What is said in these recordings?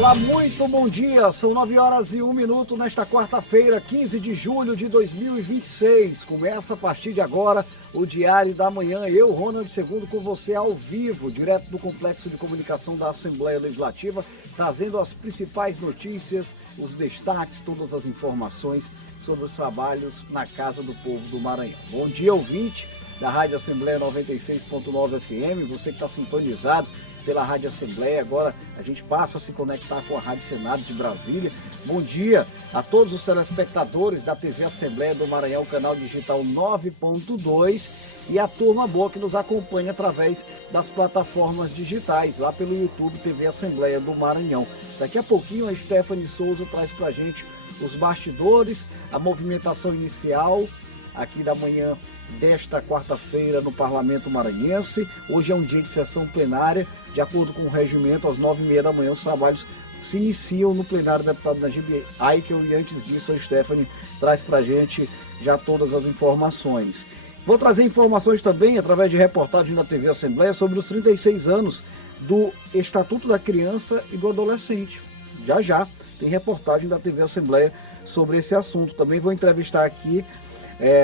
Olá, muito bom dia, são 9h01 nesta quarta-feira, 15 de julho de 2026. Começa a partir de agora o Diário da Manhã, eu, Ronald II, com você ao vivo, direto do Complexo de Comunicação da Assembleia Legislativa, trazendo as principais notícias, os destaques, todas as informações sobre os trabalhos na Casa do Povo do Maranhão. Bom dia, ouvinte da Rádio Assembleia 96.9 FM, você que está sintonizado pela Rádio Assembleia. Agora a gente passa a se conectar com a Rádio Senado de Brasília. Bom dia a todos os telespectadores da TV Assembleia do Maranhão, canal digital 9.2, e a turma boa que nos acompanha através das plataformas digitais, lá pelo YouTube TV Assembleia do Maranhão. Daqui a pouquinho a Stephanie Souza traz pra gente os bastidores, a movimentação inicial aqui da manhã desta quarta-feira no Parlamento Maranhense. Hoje é um dia de sessão plenária. De acordo com o regimento, às 9h30 da manhã, os trabalhos se iniciam no plenário do deputado Najib Aikel, e antes disso a Stephanie traz pra gente já todas as informações. Vou trazer informações também, através de reportagem da TV Assembleia, sobre os 36 anos do Estatuto da Criança e do Adolescente. Já tem reportagem da TV Assembleia sobre esse assunto. Também vou entrevistar aqui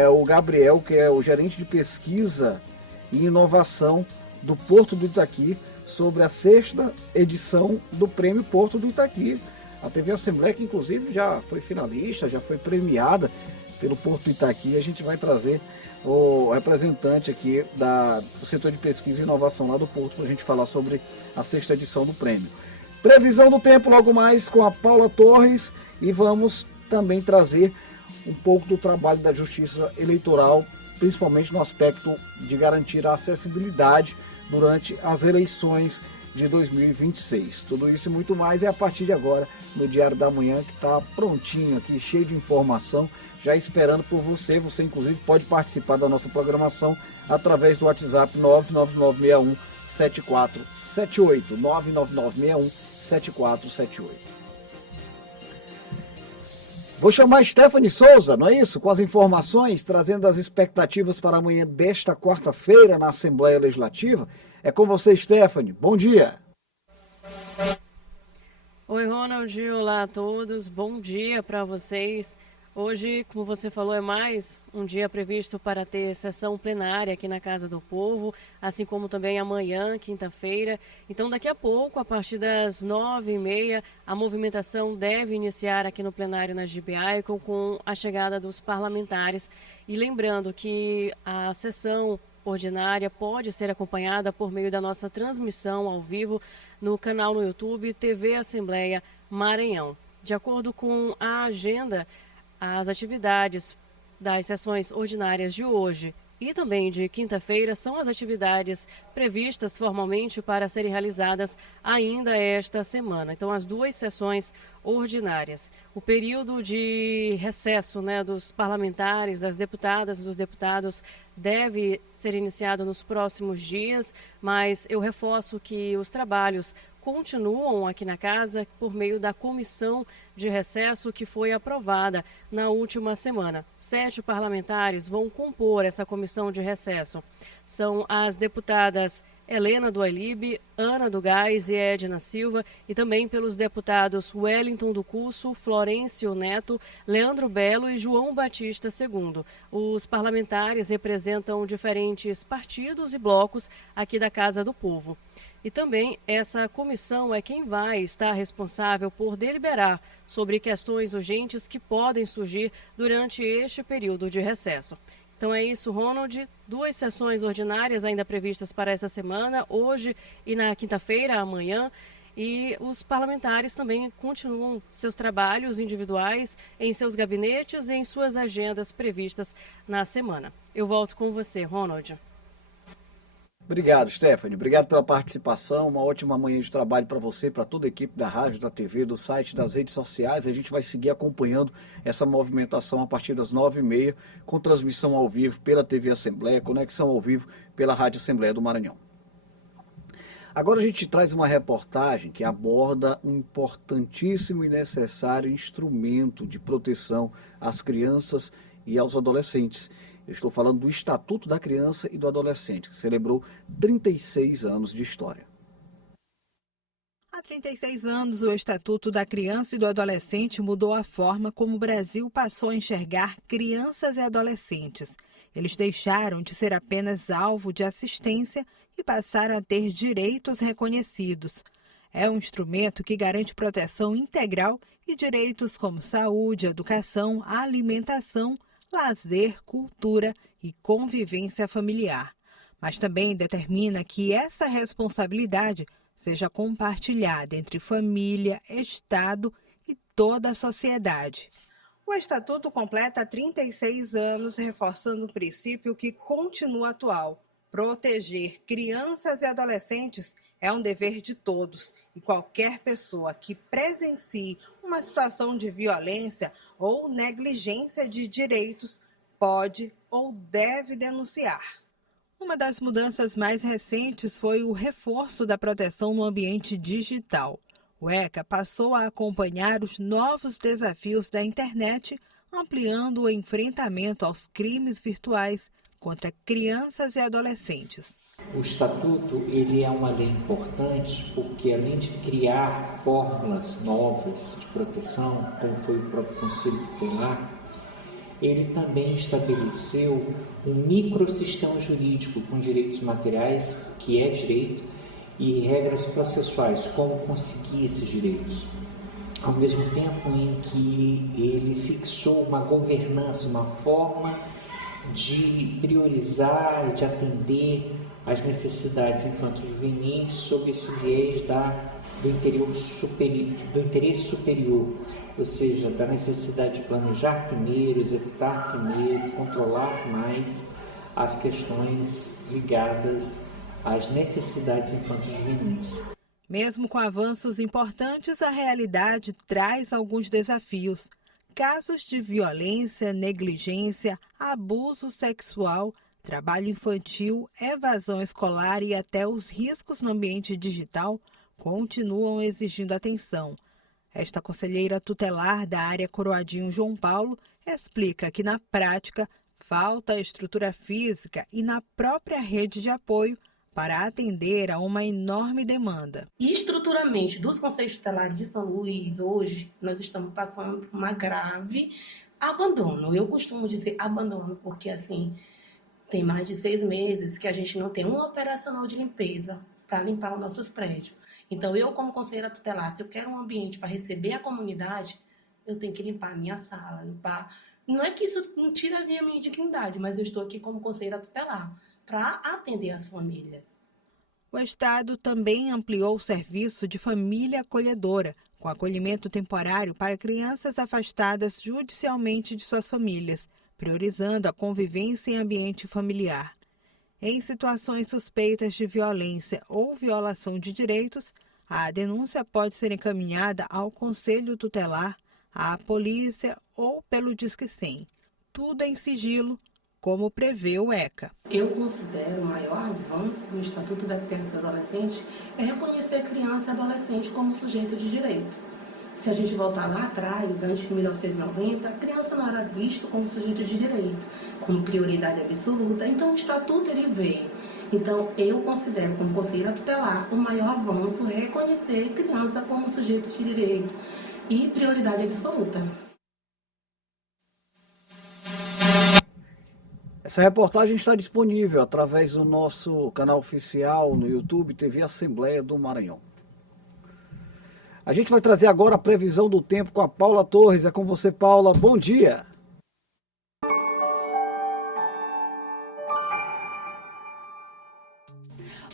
o Gabriel, que é o gerente de pesquisa e inovação do Porto do Itaqui, sobre a 6ª edição do Prêmio Porto do Itaqui. A TV Assembleia, que inclusive já foi finalista, já foi premiada pelo Porto do Itaqui. A gente vai trazer o representante aqui do setor de pesquisa e inovação lá do Porto para a gente falar sobre a 6ª edição do prêmio. Previsão do tempo logo mais com a Paula Torres, e vamos também trazer um pouco do trabalho da Justiça Eleitoral, principalmente no aspecto de garantir a acessibilidade durante as eleições de 2026. Tudo isso e muito mais é a partir de agora no Diário da Manhã, que está prontinho aqui, cheio de informação, já esperando por você. Você, inclusive, pode participar da nossa programação através do WhatsApp 99961-7478, 99961-7478. Vou chamar a Stephanie Souza, não é isso? Com as informações, trazendo as expectativas para amanhã desta quarta-feira na Assembleia Legislativa. É com você, Stephanie. Bom dia. Oi, Ronald. Olá a todos. Bom dia para vocês. Hoje, como você falou, é mais um dia previsto para ter sessão plenária aqui na Casa do Povo, assim como também amanhã, quinta-feira. Então, daqui a pouco, a partir das 9h30, a movimentação deve iniciar aqui no plenário Najib Aikel com a chegada dos parlamentares. E lembrando que a sessão ordinária pode ser acompanhada por meio da nossa transmissão ao vivo no canal no YouTube TV Assembleia Maranhão. De acordo com a agenda, as atividades das sessões ordinárias de hoje e também de quinta-feira são as atividades previstas formalmente para serem realizadas ainda esta semana. Então, as duas sessões ordinárias. O período de recesso, dos parlamentares, das deputadas e dos deputados deve ser iniciado nos próximos dias, mas eu reforço que os trabalhos continuam aqui na casa por meio da comissão de recesso que foi aprovada na última semana. 7 parlamentares vão compor essa comissão de recesso. São as deputadas Helena do Ailib, Ana do Gás e Edna Silva, e também pelos deputados Wellington do Curso, Florencio Neto, Leandro Belo e João Batista II. Os parlamentares representam diferentes partidos e blocos aqui da Casa do Povo. E também essa comissão é quem vai estar responsável por deliberar sobre questões urgentes que podem surgir durante este período de recesso. Então é isso, Ronald. 2 sessões ordinárias ainda previstas para essa semana, hoje e na quinta-feira, amanhã. E os parlamentares também continuam seus trabalhos individuais em seus gabinetes e em suas agendas previstas na semana. Eu volto com você, Ronald. Obrigado, Stephanie. Obrigado pela participação. Uma ótima manhã de trabalho para você, para toda a equipe da rádio, da TV, do site, das redes sociais. A gente vai seguir acompanhando essa movimentação a partir das 9h30, com transmissão ao vivo pela TV Assembleia, conexão ao vivo pela Rádio Assembleia do Maranhão. Agora a gente traz uma reportagem que aborda um importantíssimo e necessário instrumento de proteção às crianças e aos adolescentes. Eu estou falando do Estatuto da Criança e do Adolescente, que celebrou 36 anos de história. Há 36 anos, o Estatuto da Criança e do Adolescente mudou a forma como o Brasil passou a enxergar crianças e adolescentes. Eles deixaram de ser apenas alvo de assistência e passaram a ter direitos reconhecidos. É um instrumento que garante proteção integral e direitos como saúde, educação, alimentação, lazer, cultura e convivência familiar. Mas também determina que essa responsabilidade seja compartilhada entre família, Estado e toda a sociedade. O Estatuto completa 36 anos, reforçando um princípio que continua atual. Proteger crianças e adolescentes é um dever de todos, e qualquer pessoa que presencie uma situação de violência ou negligência de direitos pode ou deve denunciar. Uma das mudanças mais recentes foi o reforço da proteção no ambiente digital. O ECA passou a acompanhar os novos desafios da internet, ampliando o enfrentamento aos crimes virtuais contra crianças e adolescentes. O Estatuto ele é uma lei importante porque, além de criar fórmulas novas de proteção, como foi o próprio Conselho Tutelar, ele também estabeleceu um microsistema jurídico com direitos materiais, que é direito, e regras processuais, como conseguir esses direitos. Ao mesmo tempo em que ele fixou uma governança, uma forma de priorizar e de atender às necessidades infanto-juvenis sob esse viés do interesse superior, ou seja, da necessidade de planejar primeiro, executar primeiro, controlar mais as questões ligadas às necessidades infanto-juvenis. Mesmo com avanços importantes, a realidade traz alguns desafios. Casos de violência, negligência, abuso sexual, trabalho infantil, evasão escolar e até os riscos no ambiente digital continuam exigindo atenção. Esta conselheira tutelar da área Coroadinho João Paulo explica que, na prática, falta estrutura física e na própria rede de apoio para atender a uma enorme demanda. Estruturalmente, dos conselhos tutelares de São Luís, hoje, nós estamos passando por uma grave abandono. Eu costumo dizer abandono, porque assim, tem mais de 6 meses que a gente não tem um operacional de limpeza para limpar os nossos prédios. Então, eu, como conselheira tutelar, se eu quero um ambiente para receber a comunidade, eu tenho que limpar a minha sala, limpar... Não é que isso não tira a minha dignidade, mas eu estou aqui como conselheira tutelar para atender as famílias. O Estado também ampliou o serviço de família acolhedora, com acolhimento temporário para crianças afastadas judicialmente de suas famílias, priorizando a convivência em ambiente familiar. Em situações suspeitas de violência ou violação de direitos, a denúncia pode ser encaminhada ao Conselho Tutelar, à polícia ou pelo Disque 100. Tudo em sigilo, como prevê o ECA. Eu considero o maior avanço do Estatuto da Criança e do Adolescente é reconhecer a criança e adolescente como sujeito de direito. Se a gente voltar lá atrás, antes de 1990, a criança não era vista como sujeito de direito, como prioridade absoluta. Então, o Estatuto ele veio. Então, eu considero, como conselheira tutelar, o maior avanço é reconhecer a criança como sujeito de direito e prioridade absoluta. Essa reportagem está disponível através do nosso canal oficial no YouTube, TV Assembleia do Maranhão. A gente vai trazer agora a previsão do tempo com a Paula Torres. É com você, Paula. Bom dia.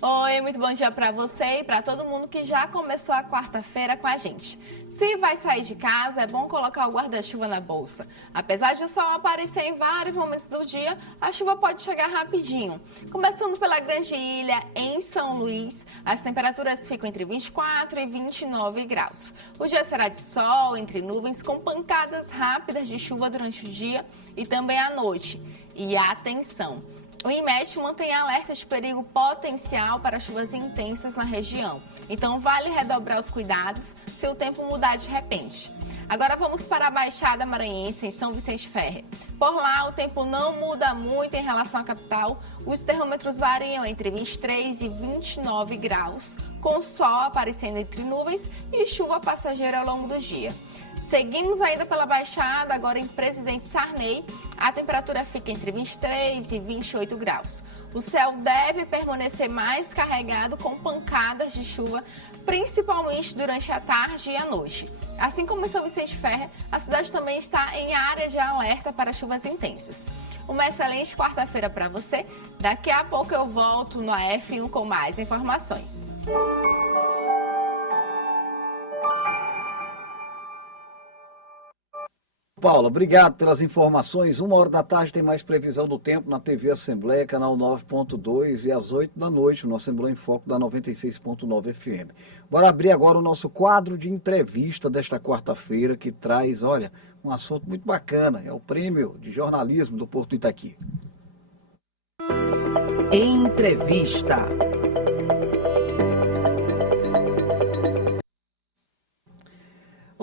Oi, muito bom dia para você e para todo mundo que já começou a quarta-feira com a gente. Se vai sair de casa, é bom colocar o guarda-chuva na bolsa. Apesar de o sol aparecer em vários momentos do dia, a chuva pode chegar rapidinho. Começando pela Grande Ilha, em São Luís, as temperaturas ficam entre 24 e 29 graus. O dia será de sol, entre nuvens, com pancadas rápidas de chuva durante o dia e também à noite. E atenção! O INMET mantém alerta de perigo potencial para chuvas intensas na região. Então, vale redobrar os cuidados se o tempo mudar de repente. Agora vamos para a Baixada Maranhense, em São Vicente Ferre. Por lá, o tempo não muda muito em relação à capital. Os termômetros variam entre 23 e 29 graus, com sol aparecendo entre nuvens e chuva passageira ao longo do dia. Seguimos ainda pela Baixada, agora em Presidente Sarney. A temperatura fica entre 23 e 28 graus. O céu deve permanecer mais carregado com pancadas de chuva, principalmente durante a tarde e a noite. Assim como em São Vicente Ferre, a cidade também está em área de alerta para chuvas intensas. Uma excelente quarta-feira para você. Daqui a pouco eu volto no F1 com mais informações. Paula, obrigado pelas informações. 1h da tarde tem mais previsão do tempo na TV Assembleia, canal 9.2 e às 8 da noite no Assembleia em Foco da 96.9 FM. Bora abrir agora o nosso quadro de entrevista desta quarta-feira que traz, olha, um assunto muito bacana. É o Prêmio de Jornalismo do Porto Itaqui. Entrevista.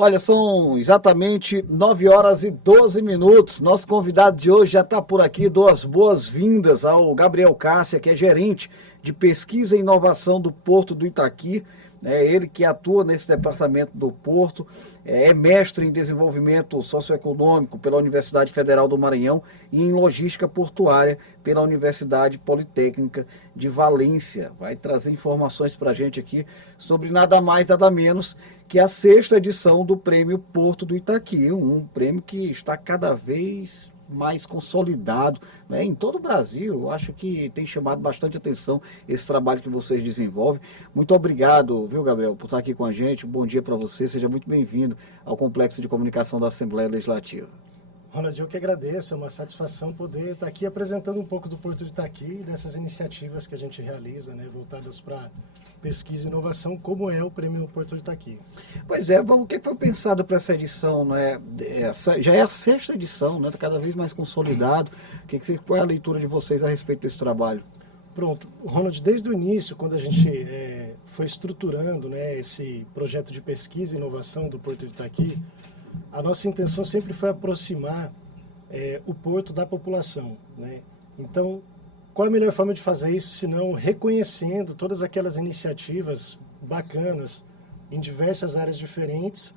Olha, são exatamente 9h12. Nosso convidado de hoje já está por aqui. Dou as boas-vindas ao Gabriel Cássia, que é gerente de pesquisa e inovação do Porto do Itaqui. É ele que atua nesse departamento do Porto, é mestre em desenvolvimento socioeconômico pela Universidade Federal do Maranhão e em logística portuária pela Universidade Politécnica de Valência. Vai trazer informações para a gente aqui sobre nada mais, nada menos que a 6ª edição do Prêmio Porto do Itaqui, um prêmio que está cada vez mais consolidado, né, em todo o Brasil. Eu acho que tem chamado bastante atenção esse trabalho que vocês desenvolvem. Muito obrigado, viu, Gabriel, por estar aqui com a gente. Um bom dia para você, seja muito bem-vindo ao Complexo de Comunicação da Assembleia Legislativa. Ronald, eu que agradeço, é uma satisfação poder estar aqui apresentando um pouco do Porto de Itaqui e dessas iniciativas que a gente realiza, né, voltadas para pesquisa e inovação, como é o Prêmio Porto de Itaqui. Pois é, o que foi pensado para essa edição? Né? Já é a 6ª edição, né? Está cada vez mais consolidado. Qual é a leitura de vocês a respeito desse trabalho? Pronto, Ronald, desde o início, quando a gente foi estruturando, né, esse projeto de pesquisa e inovação do Porto de Itaqui, a nossa intenção sempre foi aproximar o Porto da população, né? Então, qual a melhor forma de fazer isso, senão reconhecendo todas aquelas iniciativas bacanas em diversas áreas diferentes,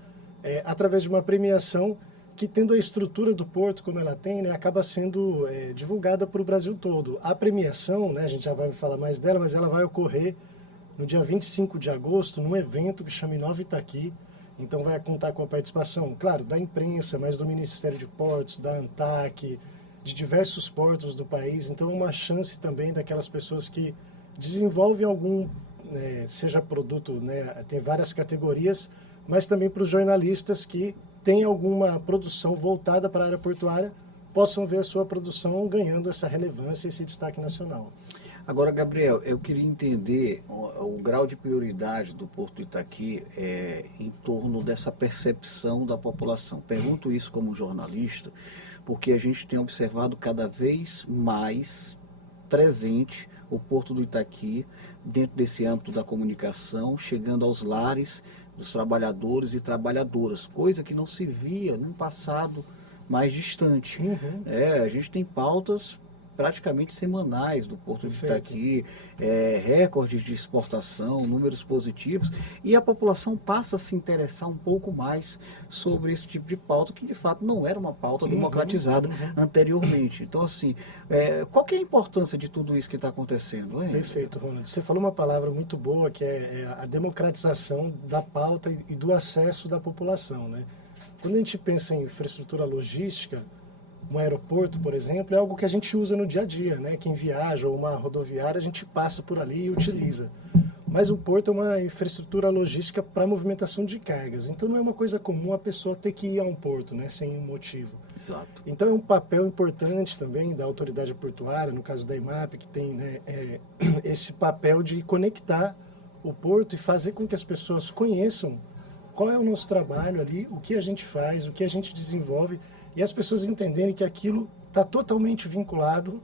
através de uma premiação que, tendo a estrutura do Porto como ela tem, né, acaba sendo divulgada para o Brasil todo. A premiação, né, a gente já vai falar mais dela, mas ela vai ocorrer no dia 25 de agosto, num evento que chama Inova Itaqui. Então vai contar com a participação, claro, da imprensa, mas do Ministério de Portos, da ANTAC, de diversos portos do país. Então é uma chance também daquelas pessoas que desenvolvem algum, seja produto, né, tem várias categorias, mas também para os jornalistas que têm alguma produção voltada para a área portuária, possam ver a sua produção ganhando essa relevância e esse destaque nacional. Agora, Gabriel, eu queria entender o grau de prioridade do Porto Itaqui em torno dessa percepção da população. Pergunto isso como jornalista, porque a gente tem observado cada vez mais presente o Porto do Itaqui dentro desse âmbito da comunicação, chegando aos lares dos trabalhadores e trabalhadoras, coisa que não se via num passado mais distante. Uhum. A gente tem pautas praticamente semanais do Porto de Itaqui, recordes de exportação, números positivos, e a população passa a se interessar um pouco mais sobre esse tipo de pauta, que de fato não era uma pauta democratizada anteriormente. Então, assim, qual que é a importância de tudo isso que está acontecendo? Perfeito, Ronald. Você falou uma palavra muito boa, que é a democratização da pauta e do acesso da população, né? Quando a gente pensa em infraestrutura logística, um aeroporto, por exemplo, é algo que a gente usa no dia a dia, né? Quem viaja ou uma rodoviária, a gente passa por ali e utiliza. Mas o porto é uma infraestrutura logística para movimentação de cargas. Então não é uma coisa comum a pessoa ter que ir a um porto, né? Sem um motivo. Exato. Então é um papel importante também da autoridade portuária, no caso da IMAP, que tem, né, esse papel de conectar o porto e fazer com que as pessoas conheçam qual é o nosso trabalho ali, o que a gente faz, o que a gente desenvolve, e as pessoas entenderem que aquilo está totalmente vinculado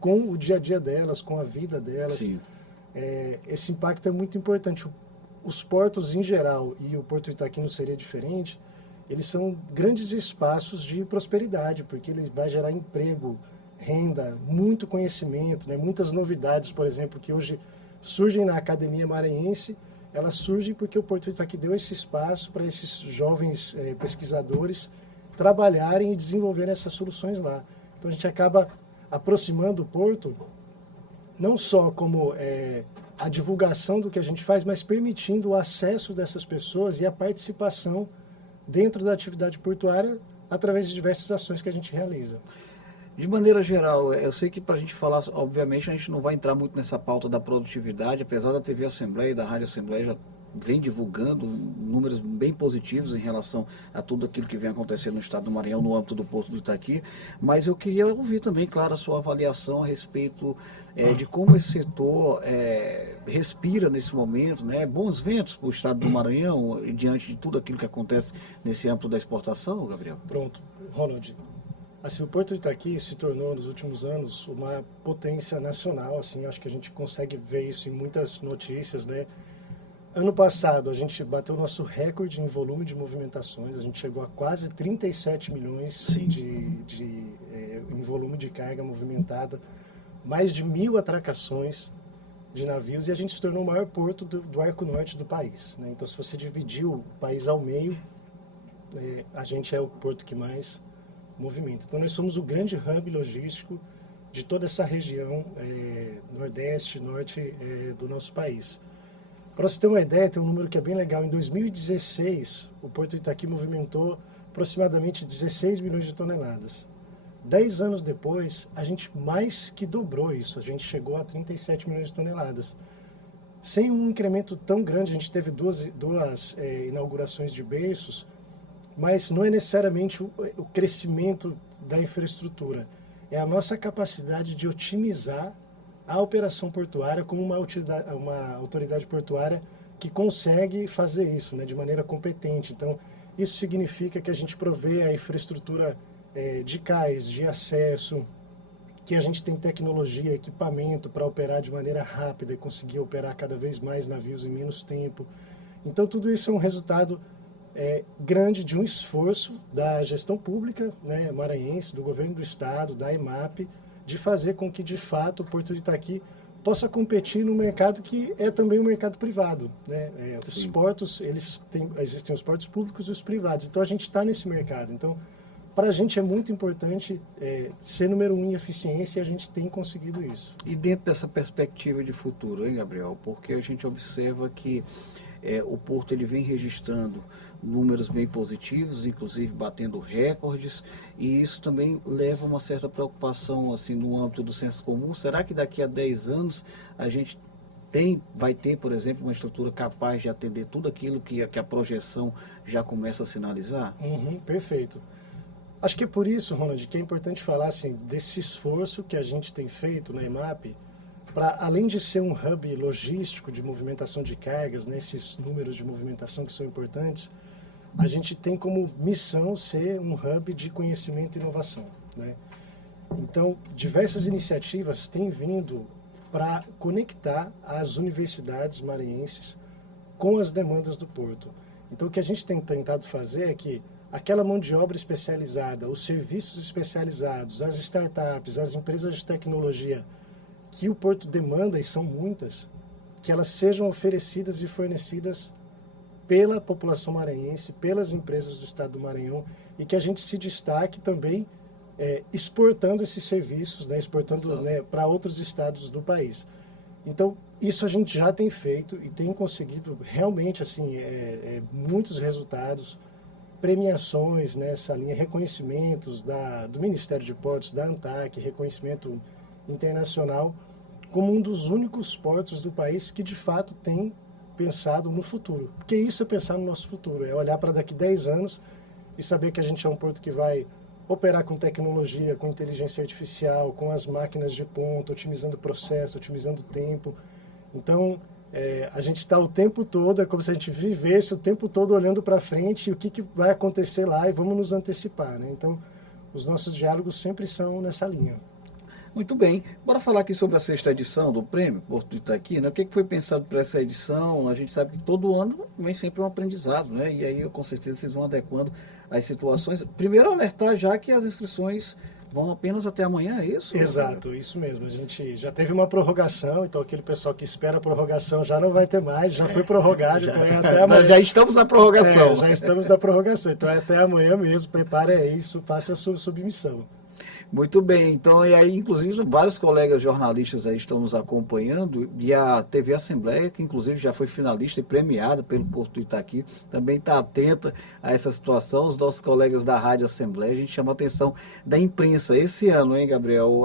com o dia a dia delas, com a vida delas. Sim. Esse impacto é muito importante. Os portos em geral, e o Porto Itaqui não seria diferente, eles são grandes espaços de prosperidade, porque ele vai gerar emprego, renda, muito conhecimento, né? Muitas novidades, por exemplo, que hoje surgem na Academia Maranhense, elas surgem porque o Porto Itaqui deu esse espaço para esses jovens pesquisadores trabalharem e desenvolverem essas soluções lá. Então a gente acaba aproximando o Porto, não só como a divulgação do que a gente faz, mas permitindo o acesso dessas pessoas e a participação dentro da atividade portuária através de diversas ações que a gente realiza. De maneira geral, eu sei que para a gente falar, obviamente, a gente não vai entrar muito nessa pauta da produtividade, apesar da TV Assembleia e da Rádio Assembleia já vem divulgando números bem positivos em relação a tudo aquilo que vem acontecendo no estado do Maranhão, no âmbito do Porto do Itaqui, mas eu queria ouvir também, claro, a sua avaliação a respeito de como esse setor respira nesse momento, né? Bons ventos para o estado do Maranhão, diante de tudo aquilo que acontece nesse âmbito da exportação, Gabriel? Pronto, Ronald. Assim, o Porto de Itaqui se tornou, nos últimos anos, uma potência nacional. Assim, acho que a gente consegue ver isso em muitas notícias, né? Ano passado, a gente bateu nosso recorde em volume de movimentações. A gente chegou a quase 37 milhões em volume de carga movimentada. Mais de 1.000 atracações de navios. E a gente se tornou o maior porto do arco norte do país, né? Então, se você dividir o país ao meio, a gente é o porto que mais movimento. Então nós somos o grande hub logístico de toda essa região nordeste, norte do nosso país. Para você ter uma ideia, tem um número que é bem legal. Em 2016, o Porto Itaqui movimentou aproximadamente 16 milhões de toneladas. 10 anos depois, a gente mais que dobrou isso. A gente chegou a 37 milhões de toneladas. Sem um incremento tão grande, a gente teve duas inaugurações de berços, mas não é necessariamente o crescimento da infraestrutura, é a nossa capacidade de otimizar a operação portuária como uma autoridade portuária que consegue fazer isso, né, de maneira competente. Então, isso significa que a gente provê a infraestrutura de cais, de acesso, que a gente tem tecnologia, equipamento para operar de maneira rápida e conseguir operar cada vez mais navios em menos tempo. Então, tudo isso é um resultado grande de um esforço da gestão pública, né, maranhense, do governo do estado, da EMAP, de fazer com que, de fato, o Porto de Itaqui possa competir no mercado que é também um mercado privado, né? Os portos, existem os portos públicos e os privados, então a gente está nesse mercado. Então, para a gente é muito importante ser número 1 em eficiência e a gente tem conseguido isso. E dentro dessa perspectiva de futuro, hein, Gabriel? Porque a gente observa que o Porto ele vem registrando números bem positivos, inclusive batendo recordes, e isso também leva a uma certa preocupação assim, no âmbito do senso comum. Será que daqui a 10 anos a gente vai ter, por exemplo, uma estrutura capaz de atender tudo aquilo que a projeção já começa a sinalizar? Perfeito. Acho que é por isso, Ronald, que é importante falar assim, desse esforço que a gente tem feito na EMAP, para, além de ser um hub logístico de movimentação de cargas, nesses números de movimentação que são importantes, a gente tem como missão ser um hub de conhecimento e inovação, né? Então, diversas iniciativas têm vindo para conectar as universidades maranhenses com as demandas do Porto. Então, o que a gente tem tentado fazer é que aquela mão de obra especializada, os serviços especializados, as startups, as empresas de tecnologia que o Porto demanda, e são muitas, que elas sejam oferecidas e fornecidas pela população maranhense, pelas empresas do estado do Maranhão, e que a gente se destaque também exportando esses serviços, né, exportando, né, para outros estados do país. Então, isso a gente já tem feito e tem conseguido realmente assim, muitos resultados, premiações nessa linha, reconhecimentos do Ministério de Portos, da ANTAC, reconhecimento internacional, como um dos únicos portos do país que de fato tem pensado no futuro. Porque isso é pensar no nosso futuro, é olhar para daqui 10 anos e saber que a gente é um porto que vai operar com tecnologia, com inteligência artificial, com as máquinas de ponta, otimizando o processo, otimizando o tempo. Então, a gente está o tempo todo, é como se a gente vivesse o tempo todo olhando para frente e o que vai acontecer lá e vamos nos antecipar, né? Então, os nossos diálogos sempre são nessa linha. Muito bem. Bora falar aqui sobre a sexta edição do Prêmio Porto do Itaqui, né? O que foi pensado para essa edição? A gente sabe que todo ano vem sempre um aprendizado, né? E aí, com certeza, vocês vão adequando as situações. Primeiro, alertar já que as inscrições vão apenas até amanhã, é isso? Exato, isso mesmo. A gente já teve uma prorrogação, então aquele pessoal que espera a prorrogação já não vai ter mais, já foi prorrogado, então é até amanhã. Nós já estamos na prorrogação. Já estamos na prorrogação, então é até amanhã mesmo, prepare isso, faça a sua submissão. Muito bem, então, e aí, inclusive, vários colegas jornalistas aí estão nos acompanhando, e a TV Assembleia, que inclusive já foi finalista e premiada pelo Porto do Itaqui, também está atenta a essa situação. Os nossos colegas da Rádio Assembleia, a gente chama a atenção da imprensa esse ano, hein, Gabriel?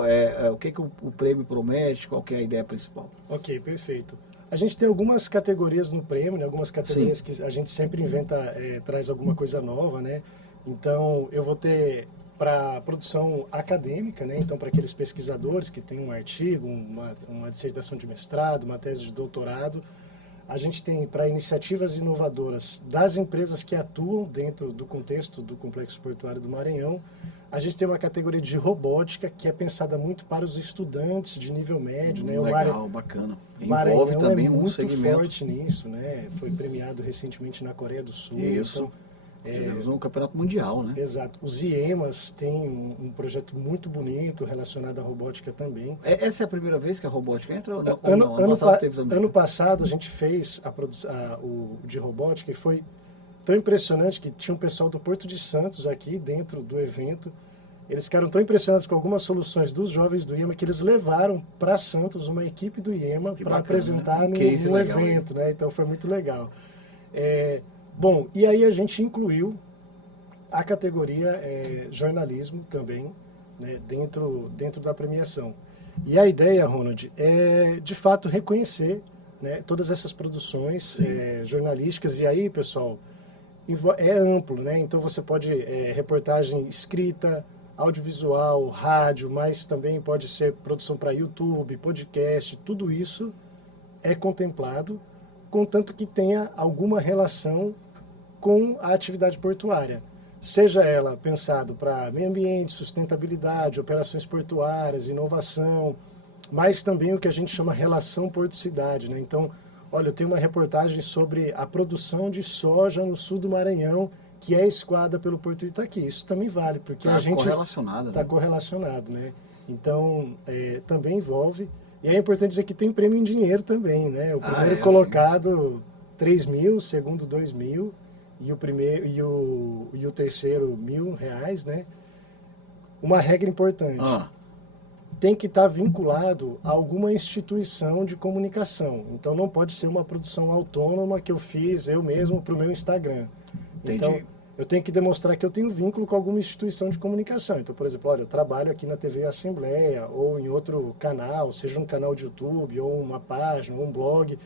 O que o prêmio promete, qual que é a ideia principal? Ok, perfeito. A gente tem algumas categorias no prêmio, né? Algumas categorias que a gente sempre inventa, traz alguma coisa nova, né? Então, eu vou ter para produção acadêmica, né? Então, para aqueles pesquisadores que têm um artigo, uma dissertação de mestrado, uma tese de doutorado. A gente tem para iniciativas inovadoras das empresas que atuam dentro do contexto do Complexo Portuário do Maranhão. A gente tem uma categoria de robótica que é pensada muito para os estudantes de nível médio, né? Legal, bacana. Envolve também um muito segmento forte nisso, né? Foi premiado recentemente na Coreia do Sul. Isso. Então, no Campeonato Mundial, né? Exato. Os IEMAs têm um projeto muito bonito relacionado à robótica também. Essa é a primeira vez que a robótica entra? Ano passado a gente fez o de robótica e foi tão impressionante que tinha um pessoal do Porto de Santos aqui dentro do evento. Eles ficaram tão impressionados com algumas soluções dos jovens do IEMA que eles levaram para Santos uma equipe do IEMA para apresentar no evento, né? Então foi muito legal. Bom, e aí a gente incluiu a categoria jornalismo também, né, dentro da premiação. E a ideia, Ronald, é de fato reconhecer, né, todas essas produções jornalísticas. E aí, pessoal, é amplo, né? Então você pode reportagem escrita, audiovisual, rádio, mas também pode ser produção para YouTube, podcast, tudo isso é contemplado, contanto que tenha alguma relação com a atividade portuária, seja ela pensado para meio ambiente, sustentabilidade, operações portuárias, inovação, mas também o que a gente chama relação porto-cidade, né? Então, olha, eu tenho uma reportagem sobre a produção de soja no sul do Maranhão, que é escoada pelo Porto do Itaqui. Isso também vale, porque a gente está correlacionado, né? Então, também envolve. E é importante dizer que tem prêmio em dinheiro também, né? O primeiro colocado, 3 mil, segundo 2 mil, e o terceiro R$1.000, né? Uma regra importante. Tem que estar vinculado a alguma instituição de comunicação. Então não pode ser uma produção autônoma que eu fiz eu mesmo para o meu Instagram. Entendi. Então eu tenho que demonstrar que eu tenho vínculo com alguma instituição de comunicação. Então, por exemplo, olha, eu trabalho aqui na TV Assembleia ou em outro canal, seja um canal de YouTube ou uma página ou um blog,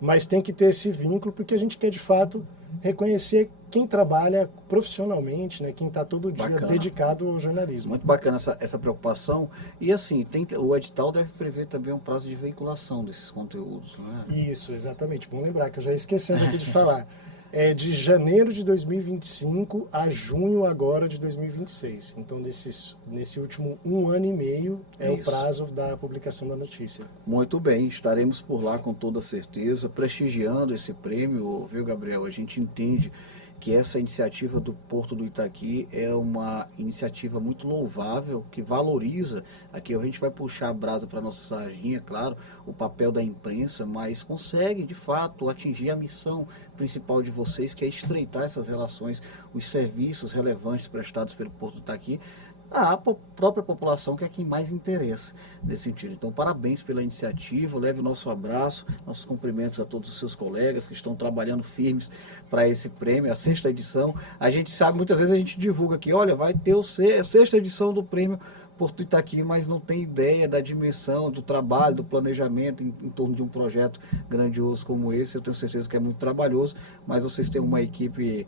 mas tem que ter esse vínculo porque a gente quer de fato reconhecer quem trabalha profissionalmente, né? Quem está todo dia dedicado ao jornalismo. Muito bacana essa preocupação. E assim, o edital deve prever também um prazo de veiculação desses conteúdos, não é? Isso, exatamente. Bom lembrar que eu já ia esquecendo aqui de falar. É de janeiro de 2025 a junho agora de 2026. Então, nesse último 1 ano e meio é o prazo da publicação da notícia. Muito bem, estaremos por lá com toda certeza, prestigiando esse prêmio, viu, Gabriel? A gente entende que essa iniciativa do Porto do Itaqui é uma iniciativa muito louvável, que valoriza, aqui a gente vai puxar a brasa para a nossa sardinha, claro, o papel da imprensa, mas consegue, de fato, atingir a missão principal de vocês, que é estreitar essas relações, os serviços relevantes prestados pelo Porto do Itaqui, à própria população, que é quem mais interessa nesse sentido. Então, parabéns pela iniciativa, leve o nosso abraço, nossos cumprimentos a todos os seus colegas que estão trabalhando firmes para esse prêmio, a sexta edição. A gente sabe, muitas vezes a gente divulga aqui, olha, vai ter a sexta edição do prêmio Porto do Itaqui, mas não tem ideia da dimensão, do trabalho, do planejamento em torno de um projeto grandioso como esse. Eu tenho certeza que é muito trabalhoso, mas vocês têm uma equipe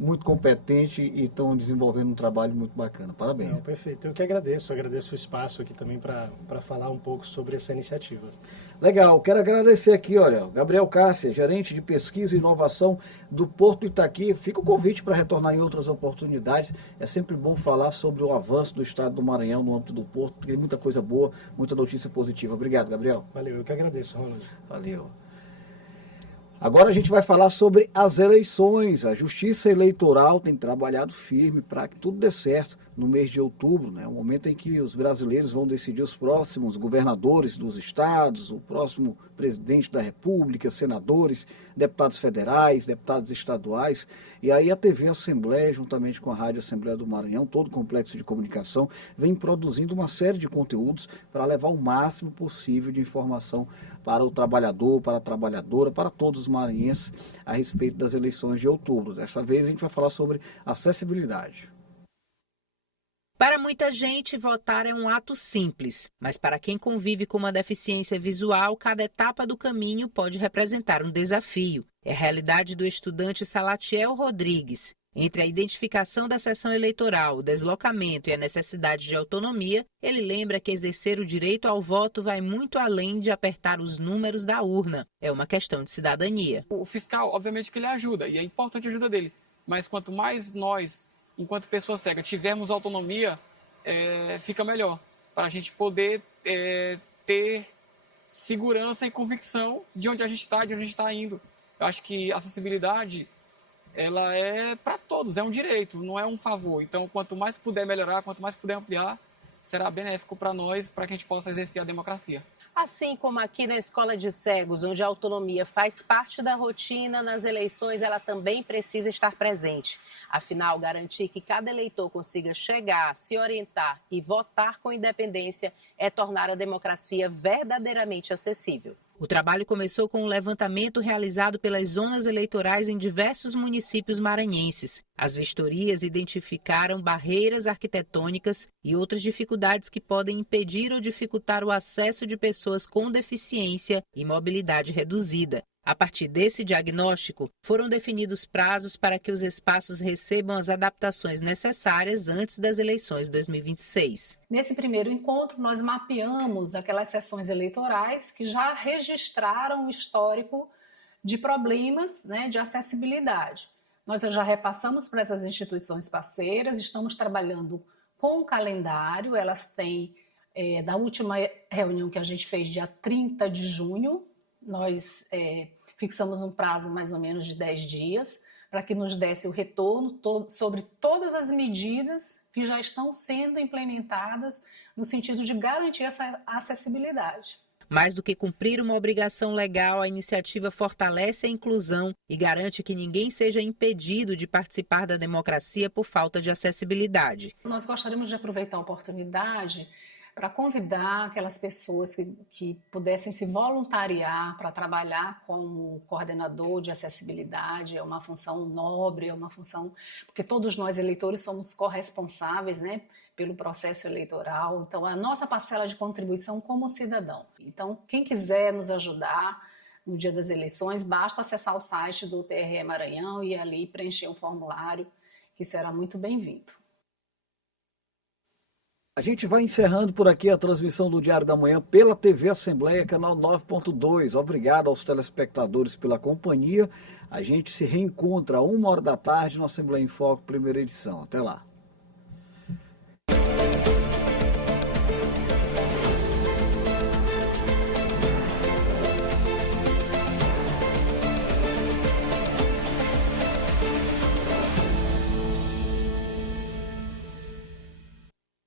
muito competente e estão desenvolvendo um trabalho muito bacana. Parabéns. Não, perfeito. Eu que agradeço o espaço aqui também para falar um pouco sobre essa iniciativa. Legal, quero agradecer aqui, olha, Gabriel Cássia, gerente de pesquisa e inovação do Porto Itaqui. Fica o convite para retornar em outras oportunidades. É sempre bom falar sobre o avanço do estado do Maranhão no âmbito do Porto. Tem muita coisa boa, muita notícia positiva. Obrigado, Gabriel. Valeu, eu que agradeço, Ronald. Valeu. Agora a gente vai falar sobre as eleições. A Justiça Eleitoral tem trabalhado firme para que tudo dê certo no mês de outubro, né? O momento em que os brasileiros vão decidir os próximos governadores dos estados, o próximo presidente da República, senadores, deputados federais, deputados estaduais. E aí a TV Assembleia, juntamente com a Rádio Assembleia do Maranhão, todo o complexo de comunicação, vem produzindo uma série de conteúdos para levar o máximo possível de informação para o trabalhador, para a trabalhadora, para todos os maranhenses a respeito das eleições de outubro. Desta vez a gente vai falar sobre acessibilidade. Para muita gente, votar é um ato simples, mas para quem convive com uma deficiência visual, cada etapa do caminho pode representar um desafio. É a realidade do estudante Salatiel Rodrigues. Entre a identificação da sessão eleitoral, o deslocamento e a necessidade de autonomia, ele lembra que exercer o direito ao voto vai muito além de apertar os números da urna. É uma questão de cidadania. O fiscal, obviamente que ele ajuda, e é importante a ajuda dele, mas quanto mais nós, enquanto pessoas cegas, tivermos autonomia, fica melhor, para a gente poder ter segurança e convicção de onde a gente está, de onde a gente está indo. Eu acho que a acessibilidade, ela é para todos, é um direito, não é um favor. Então, quanto mais puder melhorar, quanto mais puder ampliar, será benéfico para nós, para que a gente possa exercer a democracia. Assim como aqui na Escola de Cegos, onde a autonomia faz parte da rotina, nas eleições ela também precisa estar presente. Afinal, garantir que cada eleitor consiga chegar, se orientar e votar com independência é tornar a democracia verdadeiramente acessível. O trabalho começou com um levantamento realizado pelas zonas eleitorais em diversos municípios maranhenses. As vistorias identificaram barreiras arquitetônicas e outras dificuldades que podem impedir ou dificultar o acesso de pessoas com deficiência e mobilidade reduzida. A partir desse diagnóstico, foram definidos prazos para que os espaços recebam as adaptações necessárias antes das eleições de 2026. Nesse primeiro encontro, nós mapeamos aquelas sessões eleitorais que já registraram o histórico de problemas, de acessibilidade. Nós já repassamos para essas instituições parceiras, estamos trabalhando com o calendário, elas têm, da última reunião que a gente fez, dia 30 de junho, nós fixamos um prazo mais ou menos de 10 dias para que nos desse o retorno sobre todas as medidas que já estão sendo implementadas no sentido de garantir essa acessibilidade. Mais do que cumprir uma obrigação legal, a iniciativa fortalece a inclusão e garante que ninguém seja impedido de participar da democracia por falta de acessibilidade. Nós gostaríamos de aproveitar a oportunidade para convidar aquelas pessoas que pudessem se voluntariar para trabalhar como coordenador de acessibilidade. É uma função nobre, é uma função... Porque todos nós, eleitores, somos corresponsáveis, pelo processo eleitoral. Então, a nossa parcela de contribuição como cidadão. Então, quem quiser nos ajudar no dia das eleições, basta acessar o site do TRE Maranhão e ali preencher um formulário, que será muito bem-vindo. A gente vai encerrando por aqui a transmissão do Diário da Manhã pela TV Assembleia, canal 9.2. Obrigado aos telespectadores pela companhia. A gente se reencontra às 13h na Assembleia em Foco, primeira edição. Até lá.